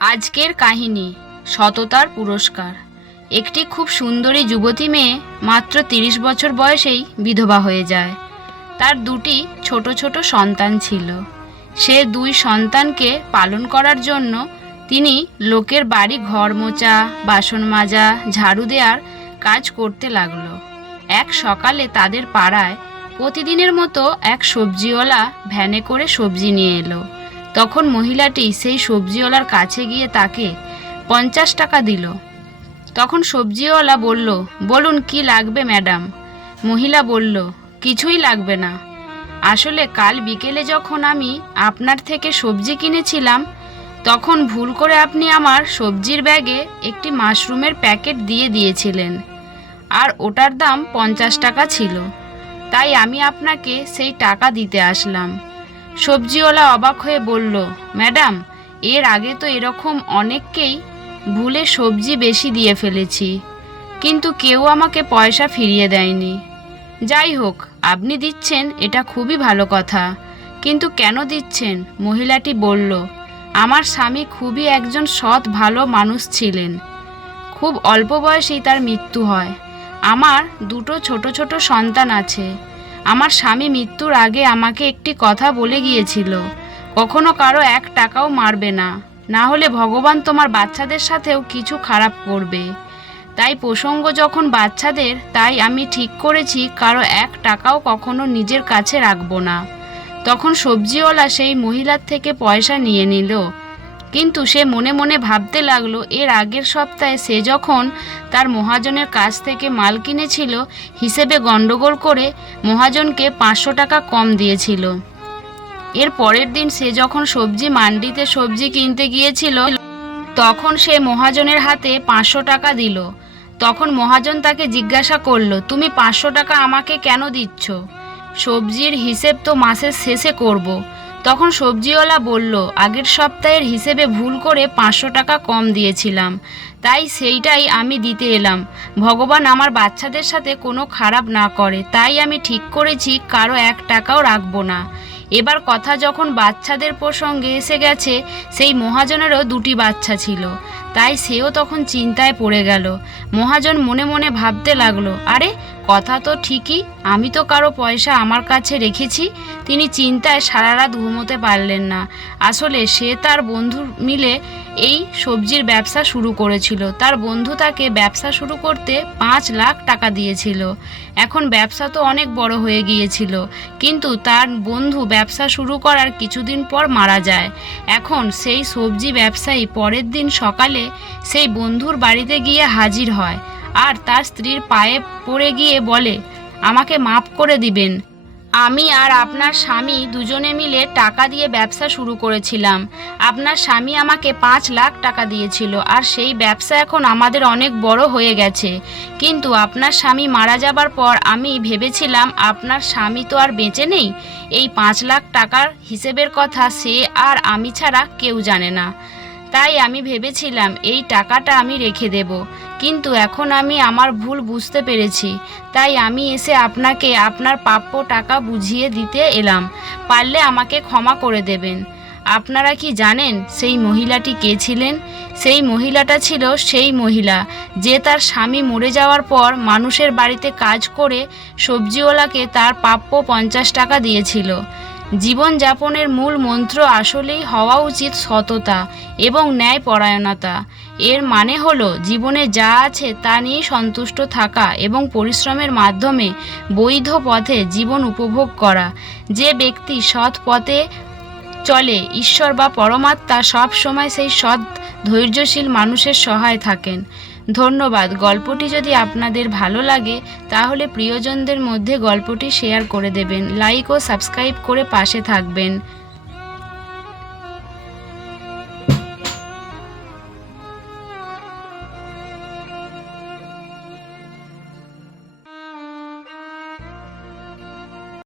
আজকের কাহিনী সততার পুরস্কার। একটি খুব সুন্দরী যুবতী মেয়ে মাত্র 30 বছর বয়সেই বিধবা হয়ে যায়। তার দুটি ছোট ছোট সন্তান ছিল। সে দুই সন্তানকে পালন করার জন্য তিনি লোকের বাড়ি ঘর মোছা, বাসন মাজা, ঝাড়ু দেওয়ার কাজ করতে লাগলো। এক সকালে তাদের পাড়ায় প্রতিদিনের মতো এক সবজিওয়ালা ভ্যানে করে সবজি নিয়ে এলো। তখন মহিলাটি সেই সবজিওয়ালার কাছে গিয়ে তাকে 50 টাকা দিল। তখন সবজিওয়ালা বলল, বলুন কি লাগবে ম্যাডাম? মহিলা বলল, কিছুই লাগবে না। আসলে কাল বিকেলে যখন আমি আপনার থেকে সবজি কিনেছিলাম তখন ভুল করে আপনি আমার সবজির ব্যাগে একটি মাশরুমের প্যাকেট দিয়ে দিয়েছিলেন, আর ওটার দাম 50 টাকা ছিল। তাই আমি আপনাকে সেই টাকা দিতে আসলাম। সবজিওয়ালা অবাক হয়ে বলল, ম্যাডাম, এর আগে তো এরকম অনেককেই ভুলে সবজি বেশি দিয়ে ফেলেছি, কিন্তু কেউ আমাকে পয়সা ফিরিয়ে দেয়নি। যাই হোক, আপনি দিচ্ছেন এটা খুবই ভালো কথা, কিন্তু কেন দিচ্ছেন? মহিলাটি বলল, আমার স্বামী খুবই একজন সৎ ভালো মানুষ ছিলেন। খুব অল্প বয়সেই তার মৃত্যু হয়। আমার দুটো ছোট ছোট সন্তান আছে। আমার স্বামী মৃত্যুর আগে আমাকে একটি কথা বলে গিয়েছিল, কখনো কারো 1 টাকাও মারবে না, না হলে ভগবান তোমার বাচ্চাদের সাথেও কিছু খারাপ করবে। তাই প্রসঙ্গ যখন বাচ্চাদের, তাই আমি ঠিক করেছি কারো 1 টাকাও কখনো নিজের কাছে রাখবো না। তখন সবজিওয়ালা সেই মহিলার থেকে পয়সা নিয়ে নিল, কিন্তু সে মনে মনে ভাবতে লাগলো, এর আগের সপ্তাহে সে যখন তার মহাজনের কাছ থেকে মাল কিনেছিল হিসেবে গন্ডগোল করে মহাজনকে 500 টাকা কম দিয়েছিল। এর পরের দিন সে যখন সবজি মান্ডিতে সবজি কিনতে গিয়েছিল তখন সে মহাজনের হাতে 500 টাকা দিল। তখন মহাজন তাকে জিজ্ঞাসা করলো, তুমি 500 টাকা আমাকে কেন দিচ্ছ? সবজির হিসেব তো মাসের শেষে করব। তখন সবজিওয়ালা বলল, আগের সপ্তাহের হিসেবে ভুল করে 500 টাকা কম দিয়েছিলাম, তাই সেইটাই আমি দিতে এলাম। ভগবান আমার বাচ্চাদের সাথে কোনো খারাপ না করে, তাই আমি ঠিক করেছি কারো 1 টাকাও রাখবো না। এবার কথা যখন বাচ্চাদের প্রসঙ্গে এসে গেছে, সেই মহাজনেরও 2টি বাচ্চা ছিল, তাই সেও তখন চিন্তায় পড়ে গেল। মহাজন মনে মনে ভাবতে লাগলো, আরে কথা তো ঠিকই, আমি তো কারো পয়সা আমার কাছে রেখেছি। তিনি চিন্তায় সারা রাত ঘুমোতে পারলেন না। আসলে সে তার বন্ধু মিলে এই সবজির ব্যবসা শুরু করেছিল। তার বন্ধু তাকে ব্যবসা শুরু করতে 5 লাখ টাকা দিয়েছিল। এখন ব্যবসা তো অনেক বড় হয়ে গিয়েছিল, কিন্তু তার বন্ধু ব্যবসা শুরু করার কিছুদিন পর মারা যায়। এখন সেই সবজি ব্যবসায়ী পরের দিন সকালে সেই বন্ধুর বাড়িতে গিয়ে হাজির হয়, আর তার স্ত্রীর পায়ে পড়ে গিয়ে বলে, আমাকে মাফ করে দিবেন, আমি আর আপনার স্বামী দুজনে মিলে টাকা দিয়ে ব্যবসা শুরু করেছিলাম। আপনার স্বামী আমাকে 5 লাখ টাকা দিয়েছিল, আর সেই ব্যবসা এখন আমাদের অনেক বড় হয়ে গেছে। কিন্তু আপনার স্বামী মারা যাবার পর আমি ভেবেছিলাম আপনার স্বামী তো আর বেঁচে নেই। এই 5 লাখ টাকার হিসেবের কথা সে আর আমি ছাড়া কেউ জানে না। তাই আমি ভেবেছিলাম এই টাকাটা আমি রেখে দেব, কিন্তু এখন আমি আমার ভুল বুঝতে পেরেছি। তাই আমি এসে আপনাকে আপনার প্রাপ্য টাকা বুঝিয়ে দিতে এলাম, পারলে আমাকে ক্ষমা করে দেবেন। আপনারা কি জানেন সেই মহিলাটি কে ছিলেন? সেই মহিলাটা ছিল সেই মহিলা যে তার স্বামী মরে যাওয়ার পর মানুষের বাড়িতে কাজ করে সবজিওয়ালাকে তার প্রাপ্য 50 টাকা দিয়েছিল। জীবনযাপনের মূল মন্ত্র আসলেই হওয়া উচিত সততা এবং ন্যায়পরায়ণতা। এর মানে হলো জীবনে যা আছে তা নিয়ে সন্তুষ্ট থাকা এবং পরিশ্রমের মাধ্যমে বৈধ পথে জীবন উপভোগ করা। যে ব্যক্তি সৎ পথে চলে, ঈশ্বর বা পরমাত্মা সব সময় সেই সৎ ধৈর্যশীল মানুষের সহায় থাকেন। ধন্যবাদ। গল্পটি যদি আপনাদের ভালো লাগে তাহলে প্রিয়জনদের মধ্যে গল্পটি শেয়ার করে দেবেন, লাইক ও সাবস্ক্রাইব করে পাশে থাকবেন।